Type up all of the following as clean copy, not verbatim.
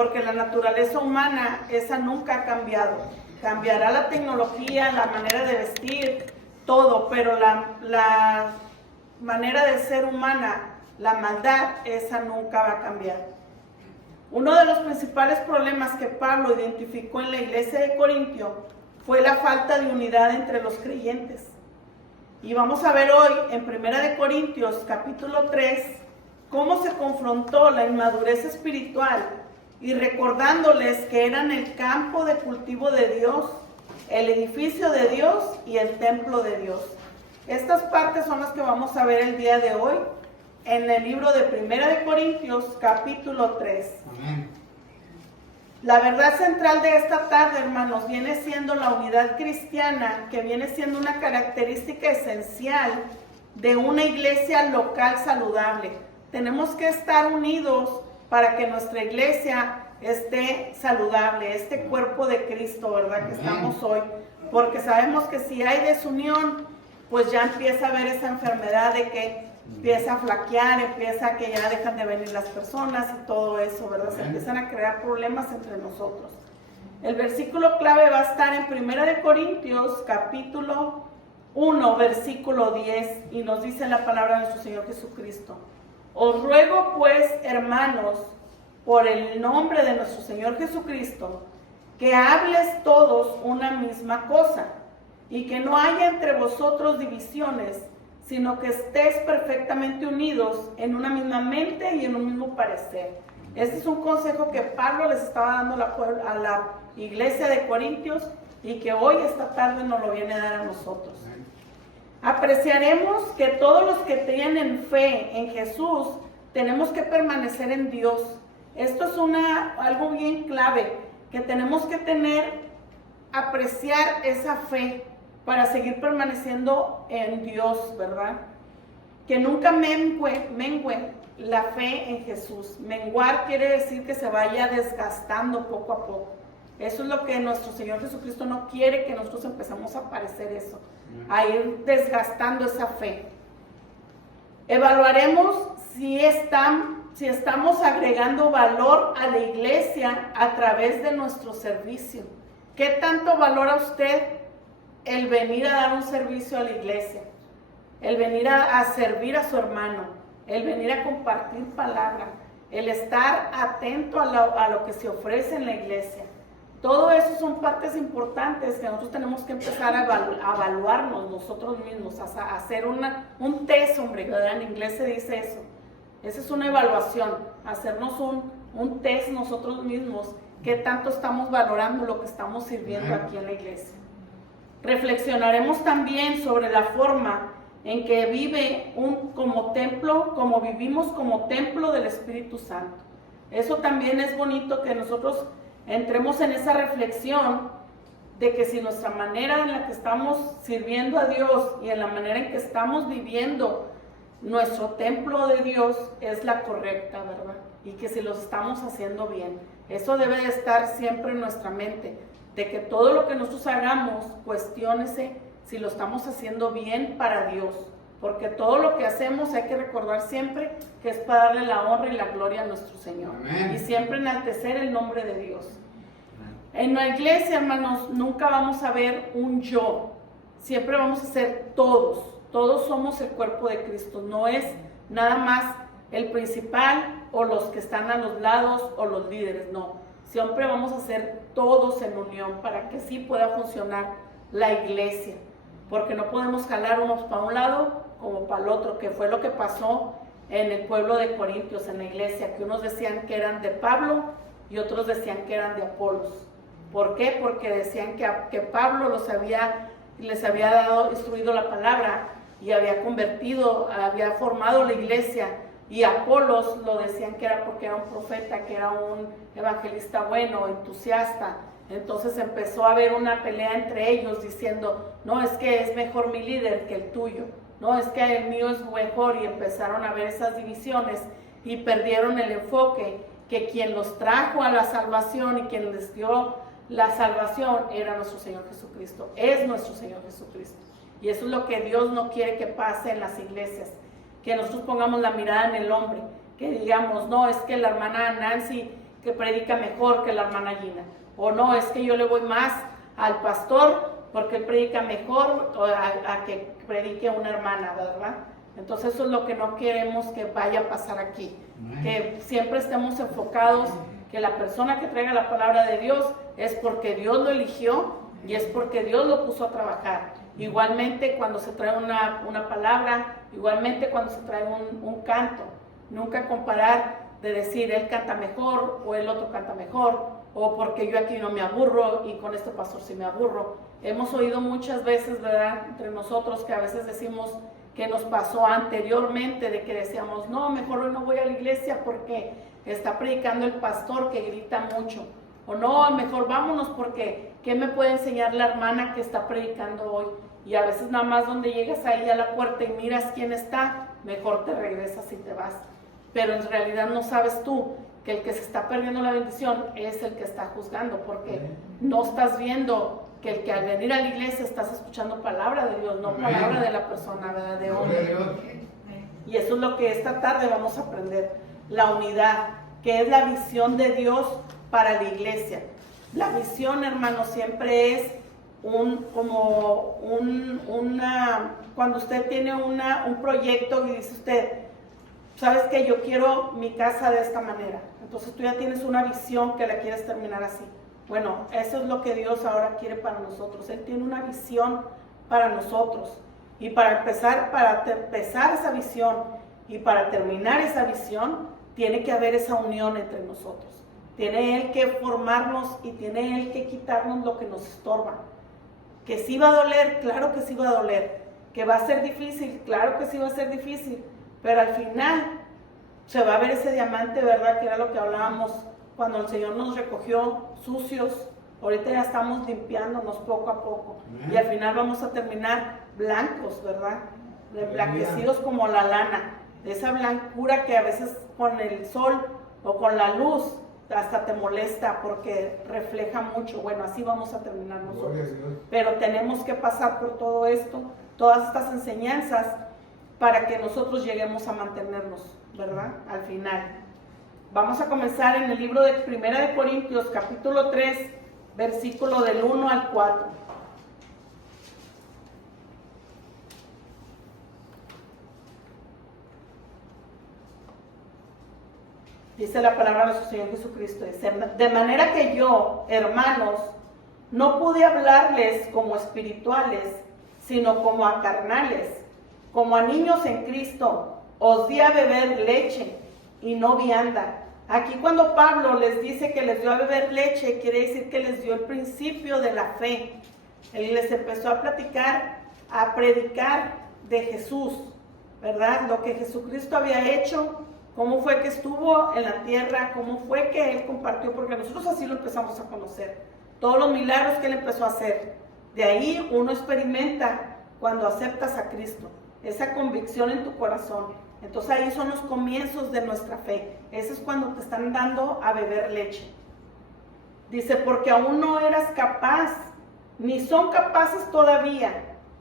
porque la naturaleza humana, esa nunca ha cambiado. Cambiará la tecnología, la manera de vestir, todo, pero la manera de ser humana, la maldad, esa nunca va a cambiar. Uno de los principales problemas que Pablo identificó en la iglesia de Corintio fue la falta de unidad entre los creyentes. Y vamos a ver hoy en 1 de Corintios capítulo 3 cómo se confrontó la inmadurez espiritual y recordándoles que eran el campo de cultivo de Dios, el edificio de Dios y el templo de Dios. Estas partes son las que vamos a ver el día de hoy en el libro de 1 de Corintios capítulo 3. Amén. La verdad central de esta tarde, hermanos, viene siendo la unidad cristiana, que viene siendo una característica esencial de una iglesia local saludable. Tenemos que estar unidos para que nuestra iglesia esté saludable, este cuerpo de Cristo, ¿verdad? Que estamos hoy, porque sabemos que si hay desunión, pues ya empieza a haber esa enfermedad de que empieza a flaquear, empieza que ya dejan de venir las personas y todo eso, ¿verdad? Se empiezan a crear problemas entre nosotros. El versículo clave va a estar en 1 de Corintios, capítulo 1, versículo 10, y nos dice la palabra de nuestro Señor Jesucristo. Os ruego pues, hermanos, por el nombre de nuestro Señor Jesucristo, que hables todos una misma cosa, y que no haya entre vosotros divisiones, sino que estéis perfectamente unidos en una misma mente y en un mismo parecer. Este es un consejo que Pablo les estaba dando a la iglesia de Corintios y que hoy, esta tarde, nos lo viene a dar a nosotros. Apreciaremos que todos los que tienen fe en Jesús tenemos que permanecer en Dios. Esto es algo bien clave, que tenemos que apreciar esa fe para seguir permaneciendo en Dios, ¿verdad? Que nunca mengue la fe en Jesús. Menguar quiere decir que se vaya desgastando poco a poco. Eso es lo que nuestro Señor Jesucristo no quiere, que nosotros empezamos a parecer eso, a ir desgastando esa fe. Evaluaremos si estamos agregando valor a la iglesia a través de nuestro servicio. ¿Qué tanto valora usted el venir a dar un servicio a la iglesia? El venir a servir a su hermano, el venir a compartir palabra, el estar atento a lo que se ofrece en la iglesia. Todo eso son partes importantes que nosotros tenemos que empezar a evaluarnos nosotros mismos, a hacer un test, hombre, ¿verdad? En inglés se dice eso. Esa es una evaluación, hacernos un test nosotros mismos, qué tanto estamos valorando lo que estamos sirviendo aquí en la iglesia. Reflexionaremos también sobre la forma en que como vivimos como templo del Espíritu Santo. Eso también es bonito, que nosotros entremos en esa reflexión de que si nuestra manera en la que estamos sirviendo a Dios y en la manera en que estamos viviendo nuestro templo de Dios es la correcta, ¿verdad? Y que si los estamos haciendo bien. Eso debe de estar siempre en nuestra mente, de que todo lo que nosotros hagamos, cuestiónese si lo estamos haciendo bien para Dios, porque todo lo que hacemos hay que recordar siempre que es para darle la honra y la gloria a nuestro Señor. Amén. Y siempre enaltecer el nombre de Dios. Amén. En la iglesia, hermanos, nunca vamos a ver un yo, siempre vamos a ser todos somos el cuerpo de Cristo, no es nada más el principal o los que están a los lados o los líderes, no. Siempre vamos a ser todos en unión para que sí pueda funcionar la iglesia, porque no podemos jalar unos para un lado como para el otro, que fue lo que pasó en el pueblo de Corintios, en la iglesia, que unos decían que eran de Pablo y otros decían que eran de Apolos. ¿Por qué? Porque decían que Pablo les había instruido la palabra y había formado la iglesia, y Apolos lo decían que era porque era un profeta, que era un evangelista bueno, entusiasta. Entonces empezó a haber una pelea entre ellos diciendo, no, es que es mejor mi líder que el tuyo, no, es que el mío es mejor, y empezaron a ver esas divisiones y perdieron el enfoque, que quien los trajo a la salvación y quien les dio la salvación era nuestro Señor Jesucristo, es nuestro Señor Jesucristo. Y eso es lo que Dios no quiere que pase en las iglesias, que nosotros pongamos la mirada en el hombre, que digamos, no, es que la hermana Nancy que predica mejor que la hermana Gina. O no, es que yo le voy más al pastor porque él predica mejor a que predique una hermana, ¿verdad? Entonces eso es lo que no queremos que vaya a pasar aquí. Que siempre estemos enfocados que la persona que traiga la palabra de Dios es porque Dios lo eligió y es porque Dios lo puso a trabajar. Igualmente cuando se trae una palabra, igualmente cuando se trae un canto, nunca comparar de decir él canta mejor o el otro canta mejor, o porque yo aquí no me aburro y con este pastor sí me aburro. Hemos oído muchas veces, ¿verdad?, entre nosotros que a veces decimos que nos pasó anteriormente de que decíamos, no, mejor hoy no voy a la iglesia porque está predicando el pastor que grita mucho, o no, mejor vámonos porque ¿qué me puede enseñar la hermana que está predicando hoy? Y a veces nada más donde llegas ahí a la puerta y miras quién está, mejor te regresas y te vas. Pero en realidad no sabes tú que el que se está perdiendo la bendición es el que está juzgando, porque no estás viendo que el que al venir a la iglesia estás escuchando palabra de Dios, no palabra de la persona, ¿verdad?, de hombre. Y eso es lo que esta tarde vamos a aprender, la unidad, que es la visión de Dios para la iglesia. La visión, hermano, siempre es cuando usted tiene un proyecto y dice usted, sabes que yo quiero mi casa de esta manera, entonces tú ya tienes una visión que la quieres terminar así. Bueno, eso es lo que Dios ahora quiere para nosotros. Él tiene una visión para nosotros, y para empezar esa visión y para terminar esa visión tiene que haber esa unión entre nosotros. Tiene Él que formarnos y tiene Él que quitarnos lo que nos estorba. Que sí va a doler, claro que sí va a doler. Que va a ser difícil, claro que sí va a ser difícil. Pero al final se va a ver ese diamante, ¿verdad? Que era lo que hablábamos cuando el Señor nos recogió sucios. Ahorita ya estamos limpiándonos poco a poco. Y al final vamos a terminar blancos, ¿verdad? Emblanquecidos como la lana. De esa blancura que a veces con el sol o con la luz hasta te molesta porque refleja mucho. Bueno, así vamos a terminar nosotros. Pero tenemos que pasar por todo esto, todas estas enseñanzas, para que nosotros lleguemos a mantenernos, ¿verdad?, al final. Vamos a comenzar en el libro de 1 de Corintios, capítulo 3, versículo del 1 al 4. Dice la palabra de nuestro Señor Jesucristo, dice, de manera que yo, hermanos, no pude hablarles como espirituales, sino como a carnales, como a niños en Cristo. Os di a beber leche y no vianda. Aquí cuando Pablo les dice que les dio a beber leche, quiere decir que les dio el principio de la fe. Él les empezó a platicar, a predicar de Jesús, ¿verdad? Lo que Jesucristo había hecho, cómo fue que estuvo en la tierra, cómo fue que Él compartió, porque nosotros así lo empezamos a conocer. Todos los milagros que Él empezó a hacer. De ahí uno experimenta cuando aceptas a Cristo, esa convicción en tu corazón. Entonces ahí son los comienzos de nuestra fe. Eso es cuando te están dando a beber leche. Dice, porque aún no eras capaz, ni son capaces todavía,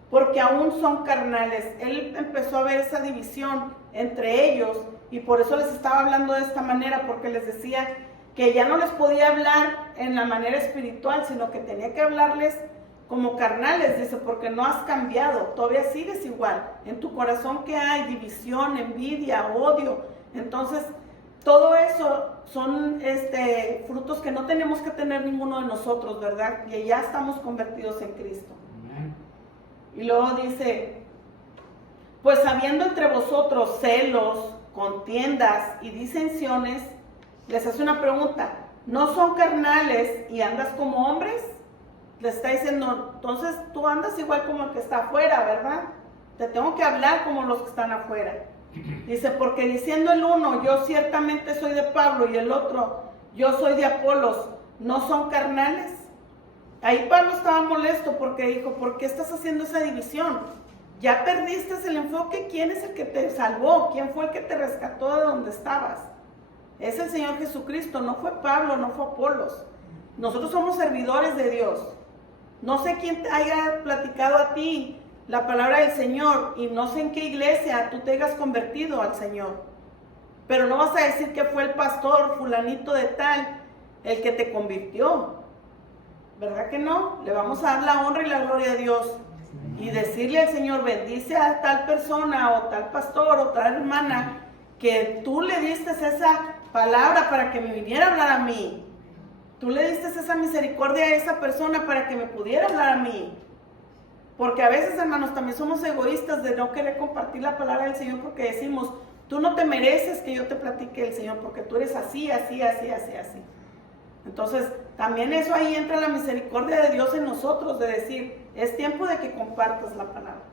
porque aún son carnales. Él empezó a ver esa división entre ellos y por eso les estaba hablando de esta manera, porque les decía que ya no les podía hablar en la manera espiritual, sino que tenía que hablarles como carnales. Dice, porque no has cambiado, todavía sigues igual. En tu corazón que hay división, envidia, odio. Entonces, todo eso son frutos que no tenemos que tener ninguno de nosotros, ¿verdad? Y ya estamos convertidos en Cristo. Y luego dice, pues habiendo entre vosotros celos, contiendas y disensiones, les hace una pregunta, ¿no son carnales y andas como hombres? Le está diciendo, entonces tú andas igual como el que está afuera, ¿verdad? Te tengo que hablar como los que están afuera. Dice, porque diciendo el uno, yo ciertamente soy de Pablo, y el otro, yo soy de Apolos, ¿no son carnales? Ahí Pablo estaba molesto porque dijo, ¿por qué estás haciendo esa división? Ya perdiste el enfoque. ¿Quién es el que te salvó? ¿Quién fue el que te rescató de donde estabas? Es el Señor Jesucristo, no fue Pablo, no fue Apolos. Nosotros somos servidores de Dios. No sé quién te haya platicado a ti la palabra del Señor y no sé en qué iglesia tú te hayas convertido al Señor. pero no vas a decir que fue el pastor fulanito de tal el que te convirtió, ¿verdad que no? Le vamos a dar la honra y la gloria a Dios y decirle al Señor, bendice a tal persona o tal pastor o tal hermana que tú le diste esa palabra para que me viniera a hablar a mí. Tú le diste esa misericordia a esa persona para que me pudiera hablar a mí. Porque a veces, hermanos, también somos egoístas de no querer compartir la palabra del Señor porque decimos, tú no te mereces que yo te platique del Señor porque tú eres así, así, así, así, así. Entonces, también eso ahí entra la misericordia de Dios en nosotros, de decir, es tiempo de que compartas la palabra.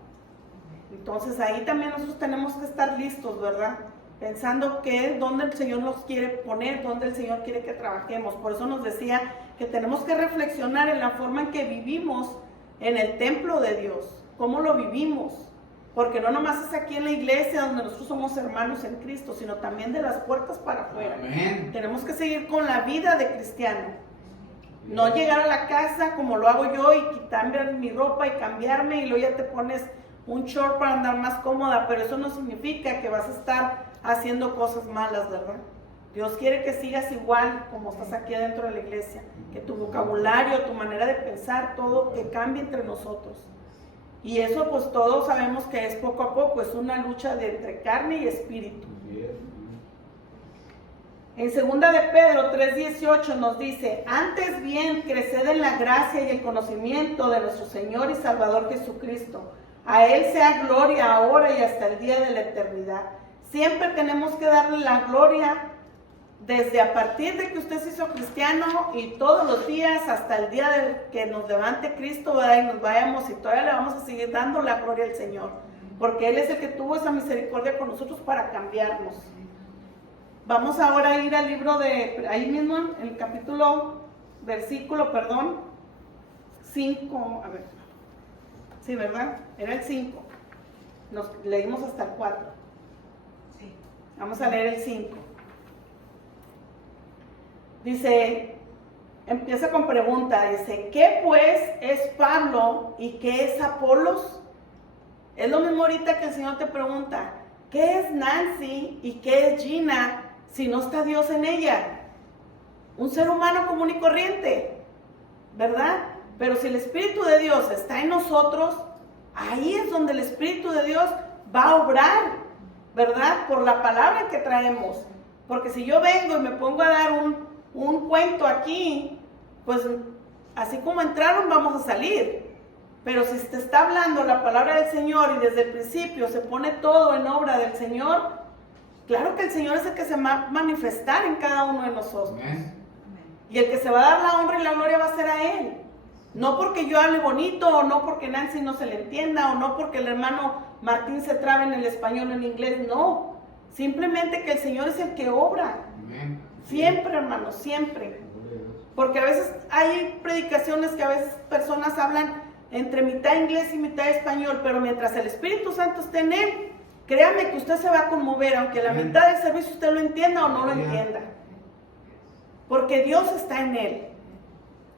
Entonces, ahí también nosotros tenemos que estar listos, ¿verdad? Pensando que dónde el Señor nos quiere poner, dónde el Señor quiere que trabajemos. Por eso nos decía que tenemos que reflexionar en la forma en que vivimos en el templo de Dios, cómo lo vivimos. Porque no nomás es aquí en la iglesia donde nosotros somos hermanos en Cristo, sino también de las puertas para afuera. Amén. Tenemos que seguir con la vida de cristiano. No llegar a la casa como lo hago yo y quitarme mi ropa y cambiarme y luego ya te pones un short para andar más cómoda, pero eso no significa que vas a estar haciendo cosas malas, ¿verdad? Dios quiere que sigas igual como estás aquí adentro de la iglesia, que tu vocabulario, tu manera de pensar, todo que cambie entre nosotros. Y eso pues todos sabemos que es poco a poco, es una lucha entre carne y espíritu. En 2 de Pedro 3:18 nos dice, antes bien creced en la gracia y el conocimiento de nuestro Señor y Salvador Jesucristo. A Él sea gloria ahora y hasta el día de la eternidad. Siempre tenemos que darle la gloria desde a partir de que usted se hizo cristiano y todos los días hasta el día de que nos levante Cristo, ¿verdad? Y nos vayamos y todavía le vamos a seguir dando la gloria al Señor. Porque Él es el que tuvo esa misericordia con nosotros para cambiarnos. Vamos ahora a ir al libro de, ahí mismo, en el capítulo, versículo, 5, a ver, sí, ¿verdad? Era el 5, nos leímos hasta el 4. Sí. Vamos a leer el 5. Dice, empieza con pregunta, dice, ¿qué pues es Pablo y qué es Apolos? Es lo mismo ahorita que el Señor te pregunta, ¿qué es Nancy y qué es Gina si no está Dios en ella? Un ser humano común y corriente, ¿verdad? Pero si el Espíritu de Dios está en nosotros, ahí es donde el Espíritu de Dios va a obrar, ¿verdad? Por la palabra que traemos. Porque si yo vengo y me pongo a dar un cuento aquí, pues así como entraron vamos a salir. Pero si te está hablando la palabra del Señor y desde el principio se pone todo en obra del Señor, claro que el Señor es el que se va a manifestar en cada uno de nosotros. Amén. Y el que se va a dar la honra y la gloria va a ser a Él. No porque yo hable bonito, o no porque Nancy no se le entienda, o no porque el hermano Martín se trabe en el español o en inglés, no. Simplemente que el Señor es el que obra. Amén. Siempre, hermanos, siempre. Porque a veces hay predicaciones que a veces personas hablan entre mitad inglés y mitad español, pero mientras el Espíritu Santo esté en él, créame que usted se va a conmover, aunque la mitad del servicio usted lo entienda o no lo entienda. Porque Dios está en él.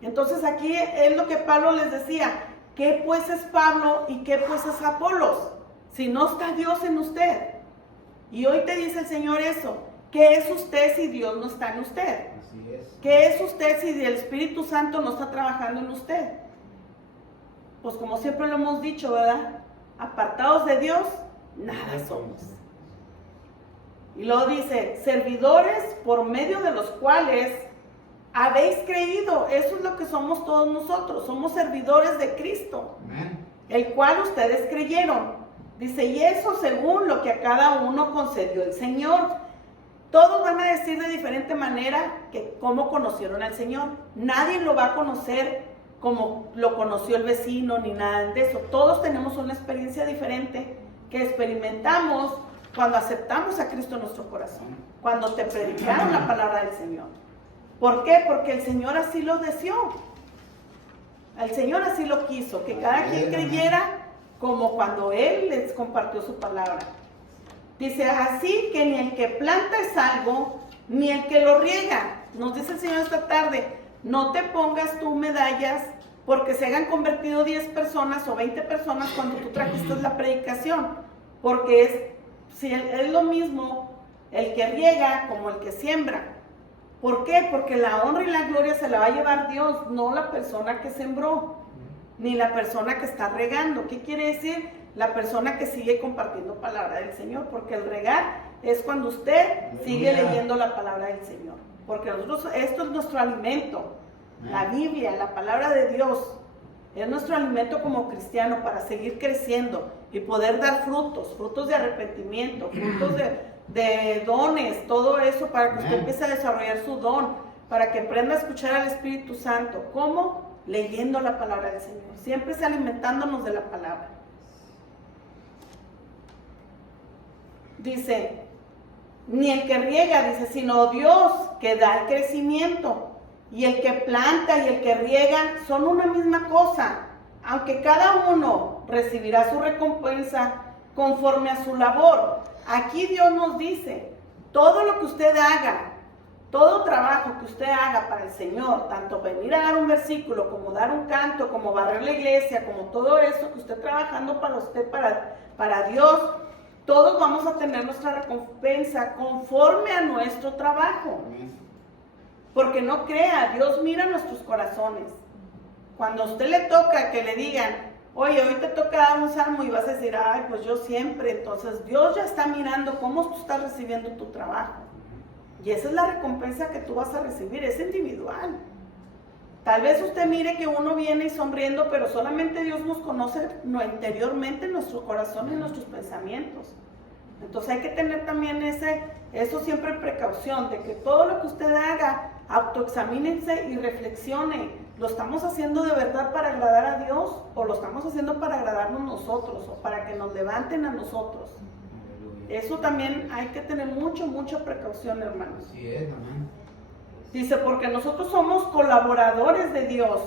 Entonces aquí es lo que Pablo les decía, ¿qué pues es Pablo y qué pues es Apolos? Si no está Dios en usted. Y hoy te dice el Señor eso, ¿qué es usted si Dios no está en usted? Así es. ¿Qué es usted si el Espíritu Santo no está trabajando en usted? Pues como siempre lo hemos dicho, ¿verdad? Apartados de Dios, nada somos. Y luego dice, servidores por medio de los cuales habéis creído. Eso es lo que somos todos nosotros, somos servidores de Cristo. Amén. El cual ustedes creyeron. Dice, y eso según lo que a cada uno concedió el Señor. Todos van a decir de diferente manera que cómo conocieron al Señor. Nadie lo va a conocer como lo conoció el vecino, ni nada de eso. Todos tenemos una experiencia diferente que experimentamos cuando aceptamos a Cristo en nuestro corazón, cuando te predicaron la palabra del Señor. ¿Por qué? Porque el Señor así lo deseó. El Señor así lo quiso, que cada quien creyera como cuando Él les compartió su palabra. Dice, así que ni el que planta es algo, ni el que lo riega. Nos dice el Señor esta tarde, no te pongas tú medallas porque se hayan convertido 10 personas o 20 personas cuando tú trajiste la predicación. Porque es lo mismo el que riega como el que siembra. ¿Por qué? Porque la honra y la gloria se la va a llevar Dios, no la persona que sembró, ni la persona que está regando. ¿Qué quiere decir? La persona que sigue compartiendo palabra del Señor, porque el regar es cuando usted sigue leyendo la palabra del Señor, porque nosotros, esto es nuestro alimento, la Biblia, la palabra de Dios, es nuestro alimento como cristiano para seguir creciendo y poder dar frutos de arrepentimiento, frutos de dones, todo eso para que usted empiece a desarrollar su don, para que aprenda a escuchar al Espíritu Santo. ¿Cómo? Leyendo la palabra del Señor, siempre es alimentándonos de la palabra. Dice, ni el que riega, dice, sino Dios que da el crecimiento. Y el que planta y el que riega son una misma cosa, aunque cada uno recibirá su recompensa conforme a su labor. Aquí Dios nos dice, todo lo que usted haga, todo trabajo que usted haga para el Señor, tanto venir a dar un versículo, como dar un canto, como barrer la iglesia, como todo eso que usted trabajando para usted, para Dios, todos vamos a tener nuestra recompensa conforme a nuestro trabajo. Porque no crea, Dios mira nuestros corazones. Cuando a usted le toca que le digan, oye, hoy te toca dar un salmo, y vas a decir, ay, pues yo siempre. Entonces Dios ya está mirando cómo tú estás recibiendo tu trabajo. Y esa es la recompensa que tú vas a recibir, es individual. Tal vez usted mire que uno viene y sonriendo, pero solamente Dios nos conoce interiormente, nuestro corazón y nuestros pensamientos. Entonces hay que tener también eso siempre en precaución, de que todo lo que usted haga, autoexamínense y reflexione. ¿Lo estamos haciendo de verdad para agradar a Dios? ¿O lo estamos haciendo para agradarnos nosotros? ¿O para que nos levanten a nosotros? Eso también hay que tener mucha precaución, hermanos. Así es, amén. Dice, porque nosotros somos colaboradores de Dios.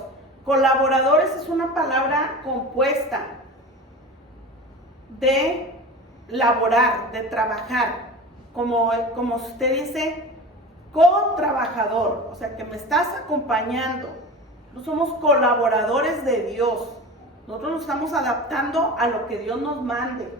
Colaboradores es una palabra compuesta de laborar, de trabajar, como usted dice, co-trabajador, o sea que me estás acompañando. Nosotros somos colaboradores de Dios, nosotros nos estamos adaptando a lo que Dios nos mande,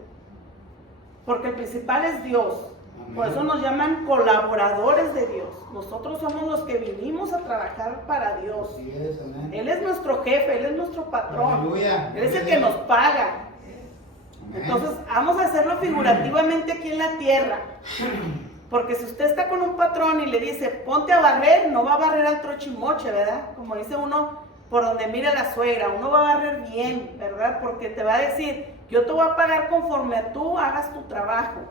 porque el principal es Dios. Amén. Por eso nos llaman colaboradores de Dios. Nosotros somos los que vinimos a trabajar para Dios. Así es, amén. Él es nuestro jefe, Él es nuestro patrón. Aleluya. Él es el que nos paga. Entonces, vamos a hacerlo figurativamente aquí en la tierra. Porque si usted está con un patrón y le dice, ponte a barrer, no va a barrer al trochimoche, ¿verdad? Como dice uno, por donde mira la suegra, uno va a barrer bien, ¿verdad? Porque te va a decir, yo te voy a pagar conforme a tú hagas tu trabajo.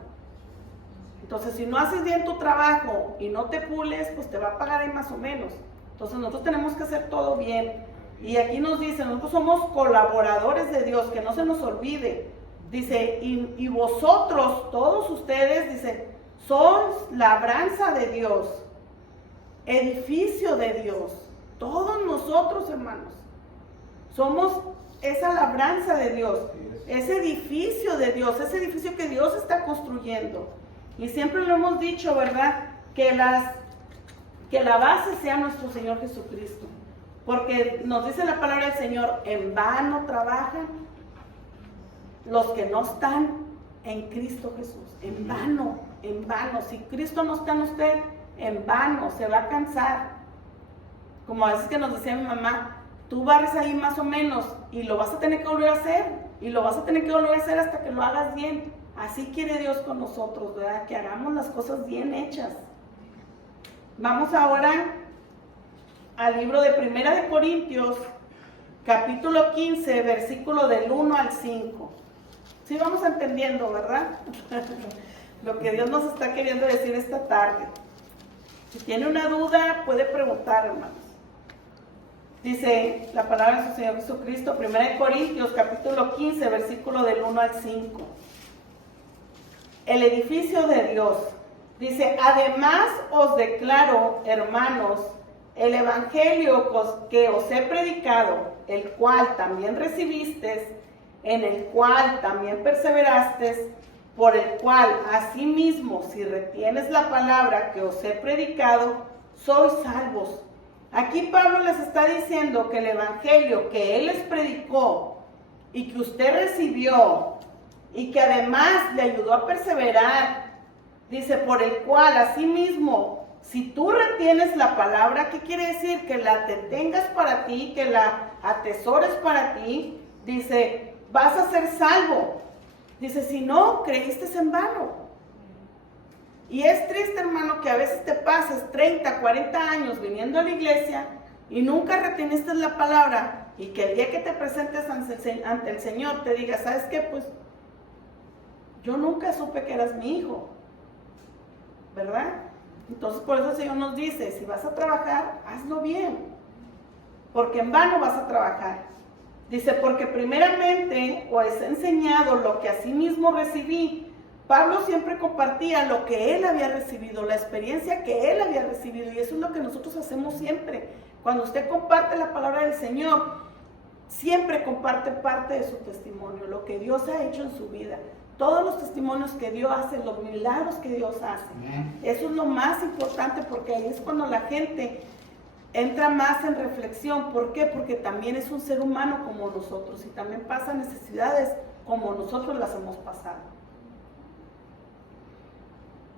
Entonces, si no haces bien tu trabajo y no te pules, pues te va a pagar ahí más o menos. Entonces, nosotros tenemos que hacer todo bien. Y aquí nos dice, nosotros somos colaboradores de Dios, que no se nos olvide. Dice, y vosotros, todos ustedes, dice, sois labranza de Dios, edificio de Dios. Todos nosotros, hermanos, somos esa labranza de Dios, ese edificio de Dios, ese edificio que Dios está construyendo. Y siempre lo hemos dicho, ¿verdad? Que la base sea nuestro Señor Jesucristo. Porque nos dice la palabra del Señor, en vano trabajan los que no están en Cristo Jesús, en vano, en vano. Si Cristo no está en usted, en vano, se va a cansar. Como a veces que nos decía mi mamá, tú barres ahí más o menos y lo vas a tener que volver a hacer, y lo vas a tener que volver a hacer hasta que lo hagas bien. Así quiere Dios con nosotros, ¿verdad? Que hagamos las cosas bien hechas. Vamos ahora al libro de Primera de Corintios, capítulo 15, versículo del 1 al 5. Sí, vamos entendiendo, ¿verdad? Lo que Dios nos está queriendo decir esta tarde. Si tiene una duda, puede preguntar, hermanos. Dice la palabra de su Señor Jesucristo, 1 Corintios, capítulo 15, versículo del 1 al 5. El edificio de Dios. Dice, además os declaro, hermanos, el evangelio que os he predicado, el cual también recibisteis, en el cual también perseverasteis, por el cual asimismo, si retienes la palabra que os he predicado, sois salvos. Aquí Pablo les está diciendo que el evangelio que él les predicó y que usted recibió y que además le ayudó a perseverar Dice, por el cual asimismo, si tú retienes la palabra, ¿qué quiere decir? Que la detengas para ti, que la atesores para ti. Dice, vas a ser salvo. Dice, si no, creíste en vano. Y es triste, hermano, que a veces te pases 30, 40 años viniendo a la iglesia y nunca reteniste la palabra, y que el día que te presentes ante el Señor te diga, ¿sabes qué? Pues yo nunca supe que eras mi hijo, ¿verdad? Entonces por eso el Señor nos dice, si vas a trabajar, hazlo bien, porque en vano vas a trabajar. Dice, porque primeramente os he enseñado lo que asimismo recibí. Pablo siempre compartía lo que él había recibido, la experiencia que él había recibido, y eso es lo que nosotros hacemos siempre. Cuando usted comparte la palabra del Señor, siempre comparte parte de su testimonio, lo que Dios ha hecho en su vida, todos los testimonios que Dios hace, los milagros que Dios hace. Eso es lo más importante, porque ahí es cuando la gente entra más en reflexión. ¿Por qué? Porque también es un ser humano como nosotros y también pasa necesidades como nosotros las hemos pasado.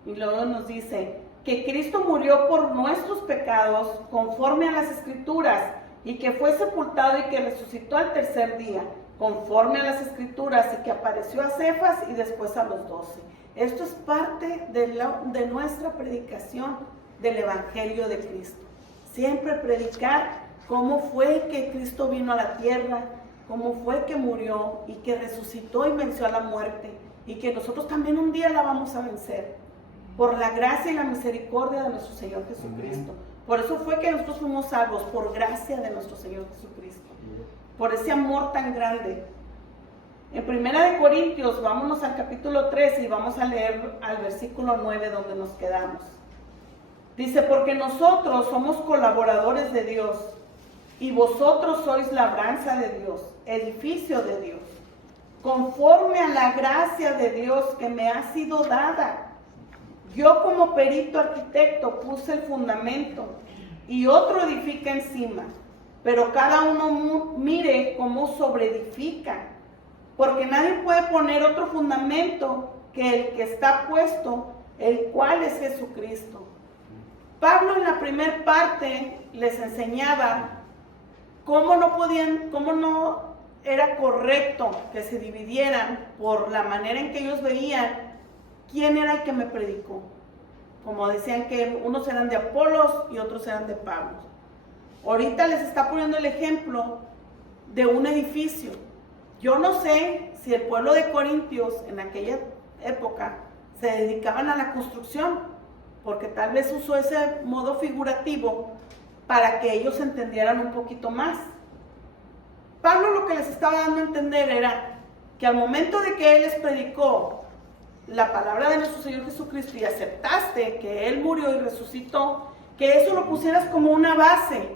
Y luego nos dice que Cristo murió por nuestros pecados conforme a las Escrituras, y que fue sepultado y que resucitó al tercer día conforme a las Escrituras, y que apareció a Cefas y después a los 12. Esto es parte de nuestra predicación del Evangelio de Cristo. Siempre predicar cómo fue que Cristo vino a la tierra, cómo fue que murió y que resucitó y venció a la muerte, y que nosotros también un día la vamos a vencer por la gracia y la misericordia de nuestro Señor Jesucristo. Por eso fue que nosotros fuimos salvos, por gracia de nuestro Señor Jesucristo, por ese amor tan grande. En 1 Corintios, vámonos al capítulo 13 y vamos a leer al versículo 9 donde nos quedamos. Dice, porque nosotros somos colaboradores de Dios, y vosotros sois labranza de Dios, edificio de Dios, conforme a la gracia de Dios que me ha sido dada. Yo como perito arquitecto puse el fundamento, y otro edifica encima, pero cada uno mire cómo sobreedifica, porque nadie puede poner otro fundamento que el que está puesto, el cual es Jesucristo. Pablo en la primera parte les enseñaba cómo no era correcto que se dividieran por la manera en que ellos veían quién era el que me predicó. Como decían que unos eran de Apolos y otros eran de Pablo. Ahorita les está poniendo el ejemplo de un edificio. Yo no sé si el pueblo de Corintios en aquella época se dedicaban a la construcción, porque tal vez usó ese modo figurativo para que ellos entendieran un poquito más. Pablo lo que les estaba dando a entender era que al momento de que él les predicó la palabra de nuestro Señor Jesucristo y aceptaste que Él murió y resucitó, que eso lo pusieras como una base,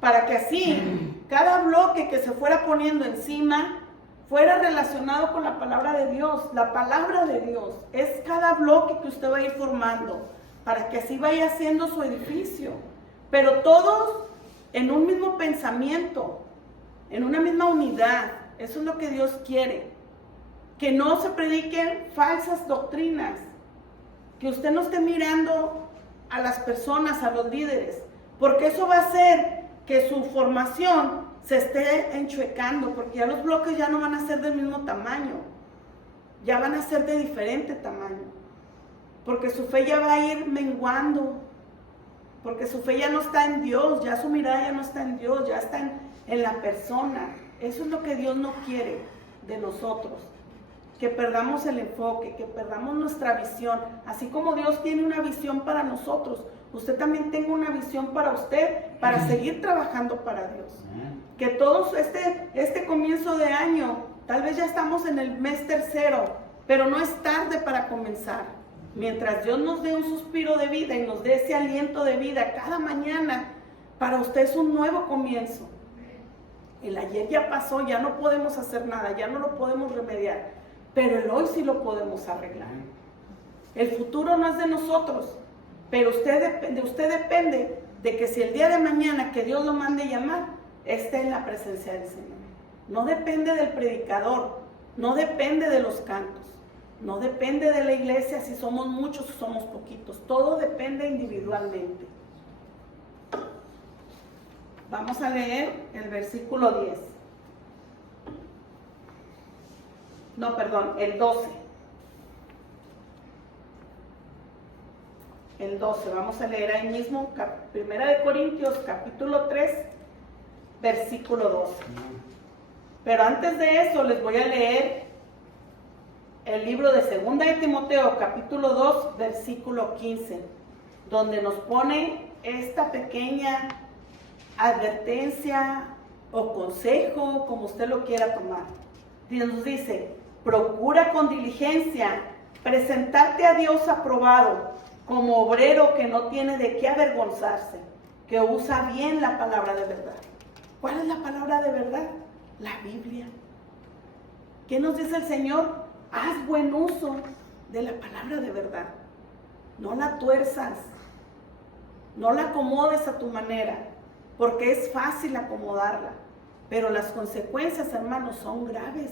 para que así cada bloque que se fuera poniendo encima fuera relacionado con la palabra de Dios. La palabra de Dios es cada bloque que usted va a ir formando, para que así vaya haciendo su edificio, pero todos en un mismo pensamiento, en una misma unidad. Eso es lo que Dios quiere. Que no se prediquen falsas doctrinas, que usted no esté mirando a las personas, a los líderes, porque eso va a hacer que su formación se esté enchuecando, porque ya los bloques ya no van a ser del mismo tamaño, ya van a ser de diferente tamaño, porque su fe ya va a ir menguando, porque su fe ya no está en Dios, ya su mirada ya no está en Dios, ya está en la persona. Eso es lo que Dios no quiere de nosotros, que perdamos el enfoque, que perdamos nuestra visión. Así como Dios tiene una visión para nosotros, usted también tenga una visión para usted, para seguir trabajando para Dios. Que todos este comienzo de año, tal vez ya estamos en el mes tercero, pero no es tarde para comenzar. Mientras Dios nos dé un suspiro de vida y nos dé ese aliento de vida cada mañana, para usted es un nuevo comienzo. El ayer ya pasó, ya no podemos hacer nada, ya no lo podemos remediar, pero el hoy sí lo podemos arreglar. El futuro no es de nosotros, pero de usted depende de que si el día de mañana que Dios lo mande llamar, esté en la presencia del Señor. No depende del predicador, no depende de los cantos, No depende de la iglesia si somos muchos o somos poquitos. Todo depende individualmente. Vamos a leer el versículo 10. No, perdón, el 12. El 12, vamos a leer ahí mismo, 1 Corintios capítulo 3, versículo 12. Pero antes de eso les voy a leer el libro de 2 de Timoteo capítulo 2, versículo 15, donde nos pone esta pequeña advertencia o consejo, como usted lo quiera tomar. Dios nos dice: procura con diligencia presentarte a Dios aprobado, como obrero que no tiene de qué avergonzarse, que usa bien la palabra de verdad. ¿Cuál es la palabra de verdad? La Biblia. ¿Qué nos dice el Señor? Haz buen uso de la palabra de verdad. No la tuerzas, no la acomodes a tu manera, porque es fácil acomodarla, pero las consecuencias, hermanos, son graves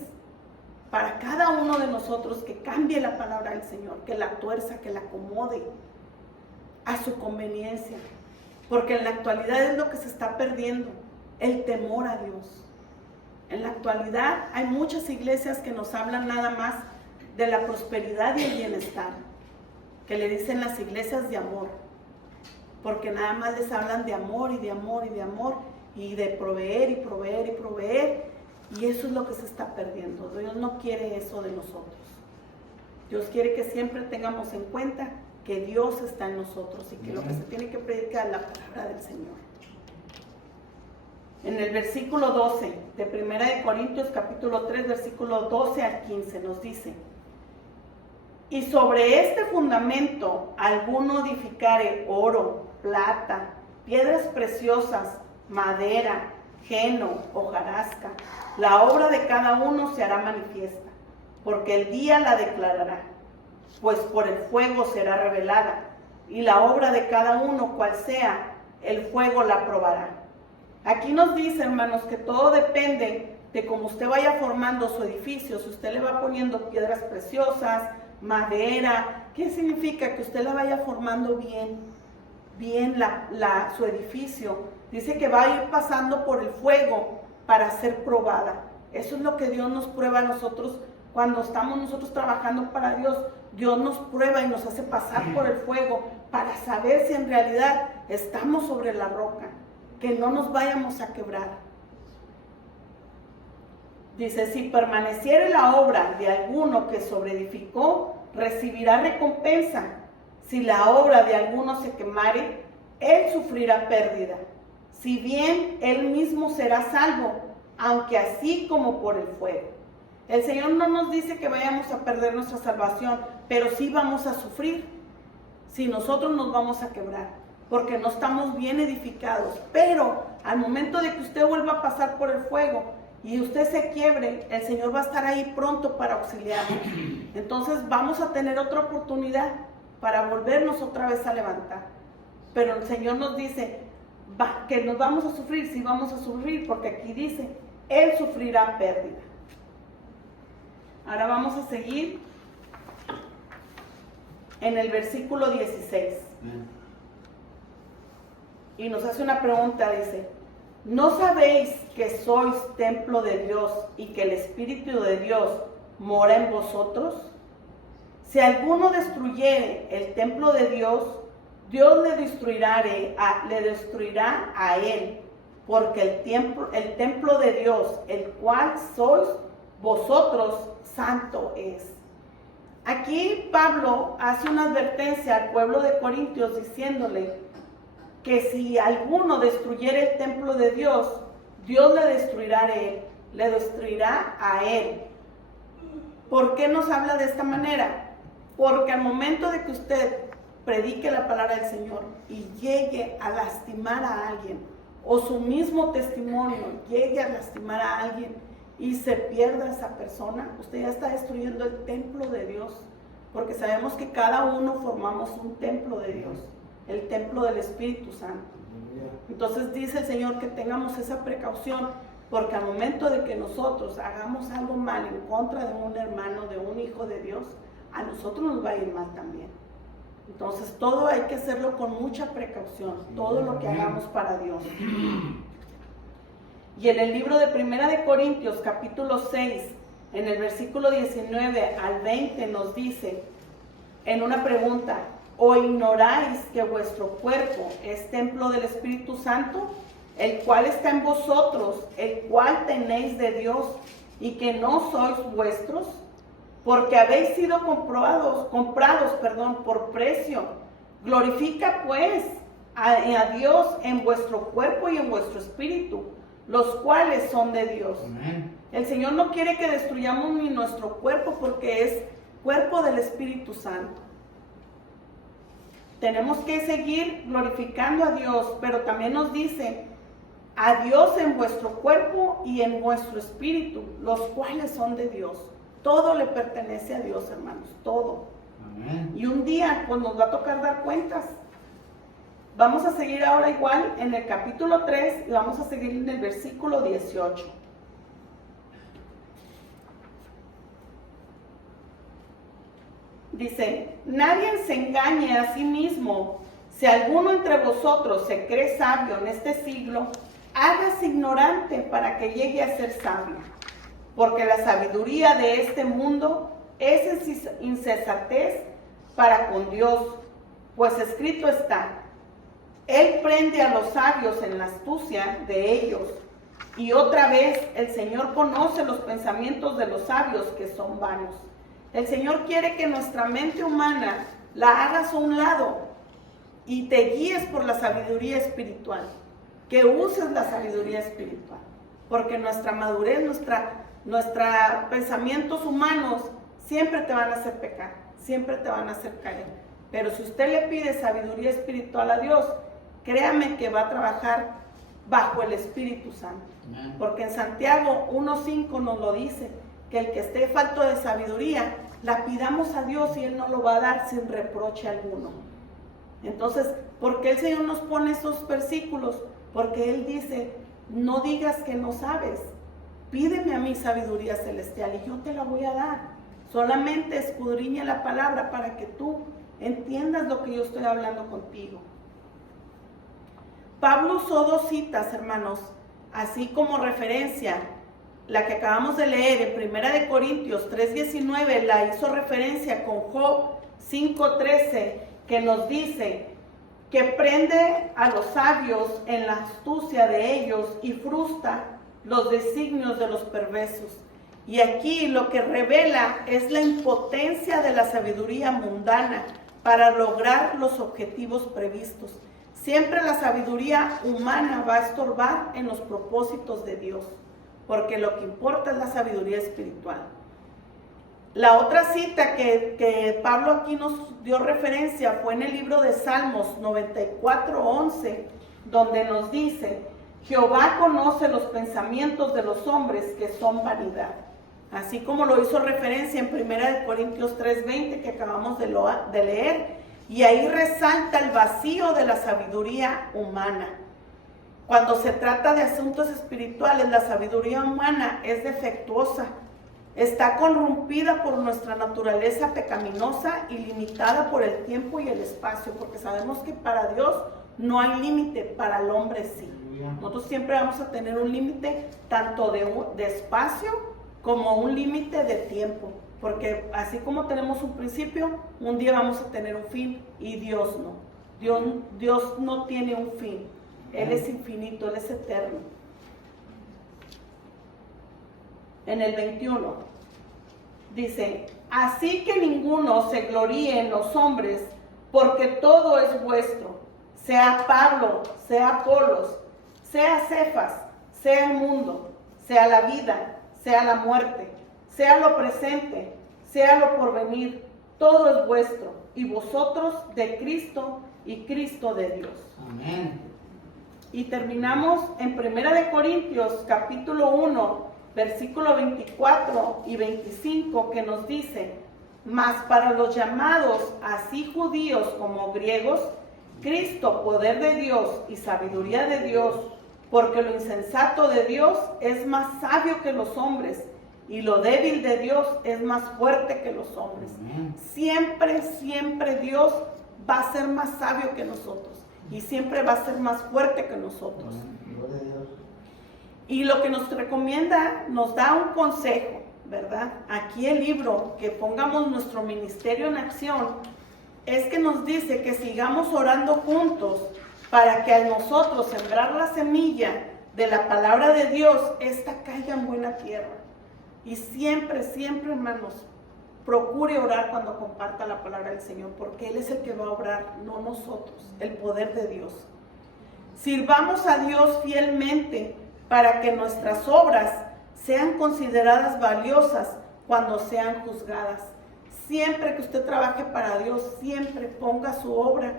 para cada uno de nosotros que cambie la palabra del Señor, que la tuerza, que la acomode a su conveniencia, porque en la actualidad es lo que se está perdiendo, el temor a Dios. En la actualidad hay muchas iglesias que nos hablan nada más de la prosperidad y el bienestar, que le dicen las iglesias de amor, porque nada más les hablan de amor y de amor y de amor, y de proveer y proveer y proveer, y eso es lo que se está perdiendo. Dios no quiere eso de nosotros. Dios quiere que siempre tengamos en cuenta que Dios está en nosotros y que lo que se tiene que predicar es la palabra del Señor. En el versículo 12 de 1 Corintios capítulo 3, versículo 12 al 15 nos dice: y sobre este fundamento alguno edificare oro, plata, piedras preciosas, madera, heno, hojarasca, la obra de cada uno se hará manifiesta, porque el día la declarará, pues por el fuego será revelada, y la obra de cada uno, cual sea, el fuego la probará. Aquí nos dice, hermanos, que todo depende de cómo usted vaya formando su edificio. Si usted le va poniendo piedras preciosas, madera, ¿qué significa? Que usted la vaya formando bien su edificio. Dice que va a ir pasando por el fuego para ser probada. Eso es lo que Dios nos prueba a nosotros cuando estamos nosotros trabajando para Dios. Dios nos prueba y nos hace pasar por el fuego para saber si en realidad estamos sobre la roca, que no nos vayamos a quebrar. Dice: si permaneciere la obra de alguno que sobreedificó, recibirá recompensa. Si la obra de alguno se quemare, él sufrirá pérdida. Si bien él mismo será salvo, aunque así como por el fuego. El Señor no nos dice que vayamos a perder nuestra salvación, pero sí vamos a sufrir. Si nosotros nos vamos a quebrar, porque no estamos bien edificados. Pero al momento de que usted vuelva a pasar por el fuego y usted se quiebre, el Señor va a estar ahí pronto para auxiliarnos. Entonces vamos a tener otra oportunidad para volvernos otra vez a levantar. Pero el Señor nos dice que nos vamos a sufrir, sí vamos a sufrir, porque aquí dice: Él sufrirá pérdida. Ahora vamos a seguir en el versículo 16. Y nos hace una pregunta, dice: ¿no sabéis que sois templo de Dios y que el Espíritu de Dios mora en vosotros? Si alguno destruyere el templo de Dios, Dios le destruirá a él, porque el templo de Dios, el cual sois vosotros, santo es. Aquí Pablo hace una advertencia al pueblo de Corintios diciéndole que si alguno destruyere el templo de Dios, Dios le destruirá a él. ¿Por qué nos habla de esta manera? Porque al momento de que usted predique la palabra del Señor y llegue a lastimar a alguien, o su mismo testimonio llegue a lastimar a alguien y se pierda esa persona, usted ya está destruyendo el templo de Dios, porque sabemos que cada uno formamos un templo de Dios, el templo del Espíritu Santo. Entonces dice el Señor que tengamos esa precaución, porque al momento de que nosotros hagamos algo mal en contra de un hermano, de un hijo de Dios, a nosotros nos va a ir mal también. Entonces todo hay que hacerlo con mucha precaución, todo lo que hagamos para Dios. Y en el libro de Primera de Corintios, capítulo 6, en el versículo 19 al 20 nos dice, en una pregunta, ¿o ignoráis que vuestro cuerpo es templo del Espíritu Santo, el cual está en vosotros, el cual tenéis de Dios, y que no sois vuestros? Porque habéis sido comprados por precio. Glorifica pues a Dios en vuestro cuerpo y en vuestro espíritu, los cuales son de Dios. Amén. El Señor no quiere que destruyamos ni nuestro cuerpo, porque es cuerpo del Espíritu Santo. Tenemos que seguir glorificando a Dios, pero también nos dice, a Dios en vuestro cuerpo y en vuestro espíritu, los cuales son de Dios. Todo le pertenece a Dios, hermanos, todo. Amén. Y un día, pues nos va a tocar dar cuentas. Vamos a seguir ahora igual en el capítulo 3 y vamos a seguir en el versículo 18. Dice, nadie se engañe a sí mismo. Si alguno entre vosotros se cree sabio en este siglo, hágase ignorante para que llegue a ser sabio. Porque la sabiduría de este mundo es insensatez para con Dios. Pues escrito está, Él prende a los sabios en la astucia de ellos. Y otra vez, el Señor conoce los pensamientos de los sabios, que son vanos. El Señor quiere que nuestra mente humana la hagas a un lado y te guíes por la sabiduría espiritual, que uses la sabiduría espiritual, porque nuestra madurez, nuestros pensamientos humanos siempre te van a hacer pecar, siempre te van a hacer caer. Pero si usted le pide sabiduría espiritual a Dios, créame que va a trabajar bajo el Espíritu Santo. Amén. Porque en Santiago 1:5 nos lo dice, que el que esté falto de sabiduría, la pidamos a Dios y Él nos lo va a dar sin reproche alguno. Entonces, ¿por qué el Señor nos pone esos versículos? Porque Él dice, no digas que no sabes, pídeme a mí sabiduría celestial y yo te la voy a dar. Solamente escudriña la palabra para que tú entiendas lo que yo estoy hablando contigo. Pablo usó dos citas, hermanos, así como referencia. La que acabamos de leer en Primera de Corintios 3:19 la hizo referencia con Job 5:13, que nos dice que prende a los sabios en la astucia de ellos y frustra los designios de los perversos. Y aquí lo que revela es la impotencia de la sabiduría mundana para lograr los objetivos previstos. Siempre la sabiduría humana va a estorbar en los propósitos de Dios, porque lo que importa es la sabiduría espiritual. La otra cita que Pablo aquí nos dio referencia fue en el libro de Salmos 94:11, donde nos dice, Jehová conoce los pensamientos de los hombres, que son vanidad. Así como lo hizo referencia en 1 Corintios 3:20 que acabamos de leer, y ahí resalta el vacío de la sabiduría humana. Cuando se trata de asuntos espirituales, la sabiduría humana es defectuosa, está corrompida por nuestra naturaleza pecaminosa y limitada por el tiempo y el espacio, porque sabemos que para Dios no hay límite, para el hombre sí. Nosotros siempre vamos a tener un límite tanto de espacio como un límite de tiempo, porque así como tenemos un principio, un día vamos a tener un fin, y Dios no. Dios no tiene un fin. Él es infinito, Él es eterno. En el 21 dice, así que ninguno se gloríe en los hombres, porque todo es vuestro, sea Pablo, sea Apolos, sea Cefas, sea el mundo, sea la vida, sea la muerte, sea lo presente, sea lo porvenir, todo es vuestro, y vosotros de Cristo y Cristo de Dios. Amén. Y terminamos en 1 Corintios capítulo 1, versículo 24 y 25, que nos dice, mas para los llamados, así judíos como griegos, Cristo, poder de Dios y sabiduría de Dios, porque lo insensato de Dios es más sabio que los hombres, y lo débil de Dios es más fuerte que los hombres. Siempre, siempre Dios va a ser más sabio que nosotros y siempre va a ser más fuerte que nosotros. Y lo que nos recomienda, nos da un consejo, ¿verdad? Aquí el libro, que pongamos nuestro ministerio en acción, es que nos dice que sigamos orando juntos para que a nosotros sembrar la semilla de la palabra de Dios, esta caiga en buena tierra. Y siempre, siempre, hermanos, procure orar cuando comparta la palabra del Señor, porque Él es el que va a obrar, no nosotros, el poder de Dios. Sirvamos a Dios fielmente para que nuestras obras sean consideradas valiosas cuando sean juzgadas. Siempre que usted trabaje para Dios, siempre ponga su obra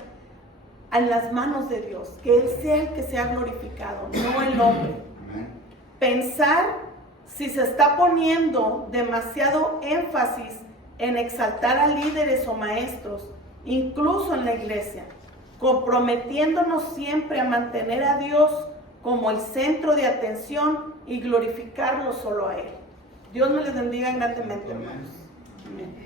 en las manos de Dios, que Él sea el que sea glorificado, no el hombre. Pensar si se está poniendo demasiado énfasis en exaltar a líderes o maestros, incluso en la iglesia, comprometiéndonos siempre a mantener a Dios como el centro de atención y glorificarlo solo a Él. Dios me les bendiga grandemente, hermanos. Amén.